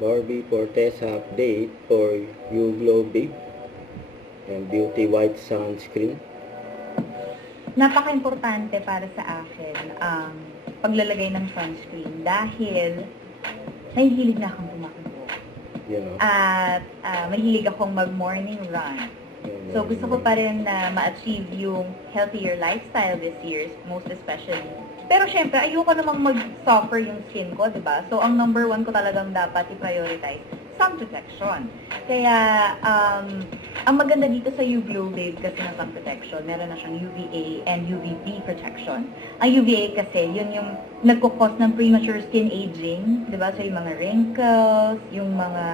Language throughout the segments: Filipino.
Barbie Fortesa update for You Glow Babe and Beauty White Sunscreen. Napaka-importante para sa akin ang paglalagay ng sunscreen dahil nahihilig na akong tumakbo. You know, At mahilig akong mag-morning run. So gusto ko pa rin na ma-achieve yung healthier lifestyle this year, most especially. Pero syempre, ayoko namang mag-suffer yung skin ko, di ba? So ang number one ko talagang dapat i-prioritize, sun protection. Kaya ang maganda dito sa U-Glow Babe kasi ng sun protection, meron na siyang UVA and UVB protection. Ang UVA kasi, yun yung nagkukos ng premature skin aging, di ba? So yung mga wrinkles, yung mga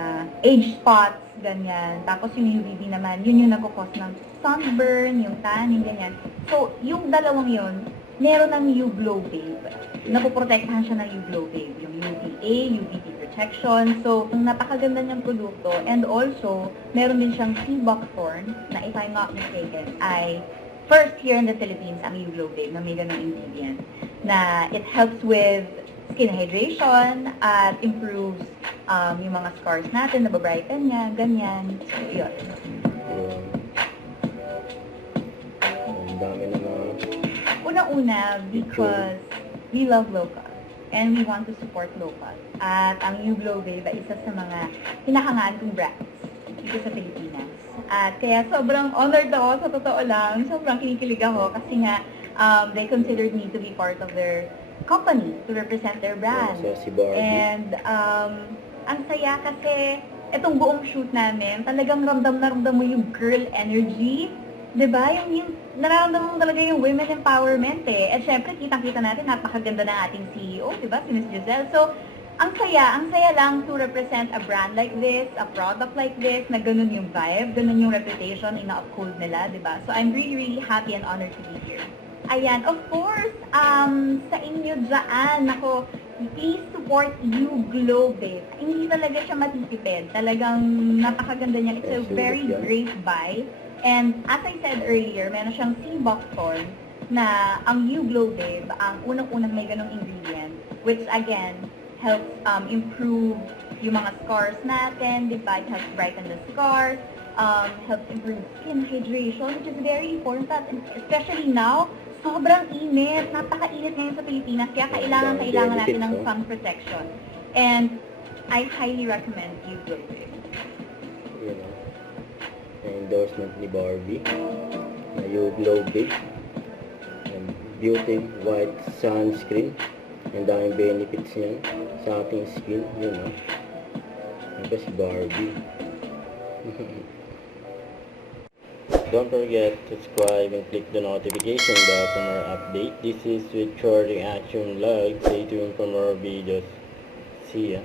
age spots, ganyan. Tapos yung UVB naman, yun yung nagkukos ng sunburn, yung tanning, ganyan. So, yung dalawang yun, meron ng U-Glow Babe. Napoprotektahan siya ng U-Glow Babe. Yung UVA, UVB protection. So, ang napakaganda niyang produkto. And also, meron din siyang sea buckthorn na if I'm not mistaken, ay first here in the Philippines ang U-Glow Babe na may ganung ingredient. Na it helps with skin hydration at improves yung mga scars natin, nababrighten niya, ganyan. So, yun. ang dami na mga Una-una, because we love local and we want to support local. At ang U-Glow Babe ay isa sa mga hinahangaan kong brands dito sa Pilipinas. At kaya sobrang honored ako, sa totoo lang. Sobrang kinikilig ako kasi nga they considered me to be part of their company to represent their brand. So, si Barbie. And ang saya kasi itong buong shoot namin, talagang ramdam na ramdam mo yung girl energy. Diba? Yung nararamdaman mo talaga yung women empowerment eh. At syempre, kitang-kita natin, napakaganda ng ating CEO, diba? Si Ms. Giselle. So, ang saya lang to represent a brand like this, a product like this, na ganun yung vibe, ganun yung reputation, ina-uphold nila, diba? So, I'm really, really happy and honored to be here. Ayan, of course, sa inyo dyan, ako, please support U-Glow Babe. Hindi talaga siya matitipid. Talagang napakaganda niya. It's a very great buy. And as I said earlier, meron siyang sea buckthorn na ang U-Glow Babe, ang unang-unang may ganong ingredient, which again, helps improve yung mga scars natin, diba? It helps brighten the scars, helps improve skin hydration, which is very important, and especially now, sobrang init, napaka-init ngayon sa Pilipinas, kaya kailangan natin ng sun protection. And I highly recommend U-Glow Babe. you know, endorsement ni Barbie na U-Glow Babe and Beauty White Sunscreen. Ang daming benefits niya sa ating skin, you know. Ito si Barbie. Don't forget to subscribe and click the notification bell for more update. This is with Short Reaction Vlog. Stay tuned for more videos. See ya.